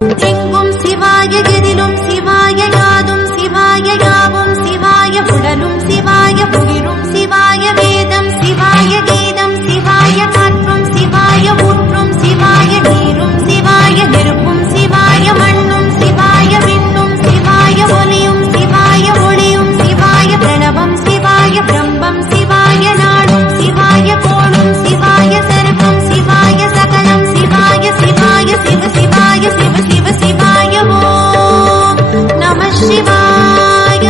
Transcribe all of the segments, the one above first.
எங்கும் சிவாய எதிலும் சிவாய யாதும் சிவாய யாவும் சிவாய உடலும் சிவாய உயிரும் சிவாய வேதம் சிவாய கீதம் சிவாய காற்றும் சிவாய ஊற்றும் சிவாய நீரும் சிவாய நெருப்பும் சிவாய மண்ணும் சிவாய விண்ணும் சிவாய ஒலியும் சிவாய ஒளியும் சிவாய பிரணவம் சிவாய பிரம்மம் சிவாய நாடும் சிவாய கோணும் சிவாய சர்வம் சிவாய சகலம் சிவாய சிவாய சிவ சிவாய சிவ சிவ சிவாய ஓம் நம சிவாய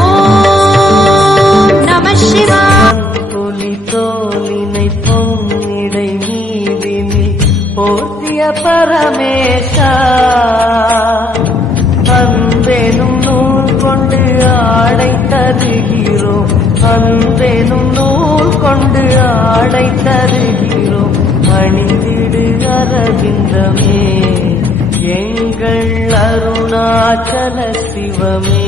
ஓம் நம சிவாய தோலினை பொன்னிடை நீதினி போற்றிய பரமேஷா அன்பெனும் நூல் கொண்டு ஆடை தருகிறோம் அன்பெனும் நூல் கொண்டு ஆடை தருகிறோம் அணிந்திடு அரவிந்தமே எங்கள் அருணாச்சல சிவமே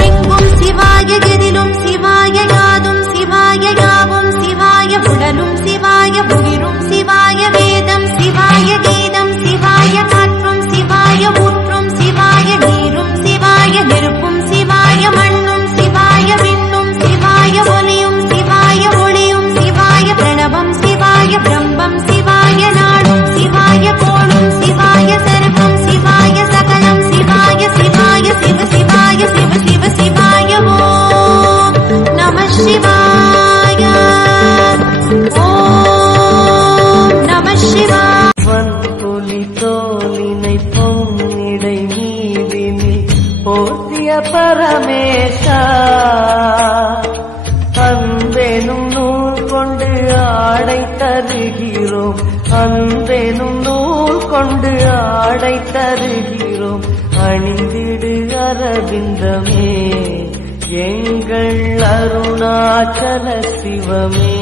எங்கும் சிவாய எதிலும் சிவாய யாதும் சிவாய யாவும் சிவாய உடலும் சிவாய உயிரும் சிவாய வேதம் சிவாய கீதம் சிவாய காற்றும் சிவாய ஊற்றும் சிவாய நீரும் சிவாய நெருப்பும் சிவாய மண்ணும் சிவாய விண்ணும் சிவாய ஒலியும் சிவாய ஒளியும் சிவாய பிரணவம் சிவாய பிரம்மம் சிவாய நாடும் சிவாய கோணும் சிவாய சர்வம் சிவாய சகலம் சிவாய சிவாய சிவ சிவாய சிவ சிவ சிவாய ஓம் நம சிவாய ஓம் நம சிவாய தோலினை பொன்னிடை நீதினி போற்றிய பரமேஷா அன்பெனும் நூல் கொண்டு ஆடை தருகிறோம் அன்பெனும் நூல் கொண்டு ஆடை தருகிறோம் அணிந்திடு அரவிந்தமே எங்கள் அருணாச்சல சிவமே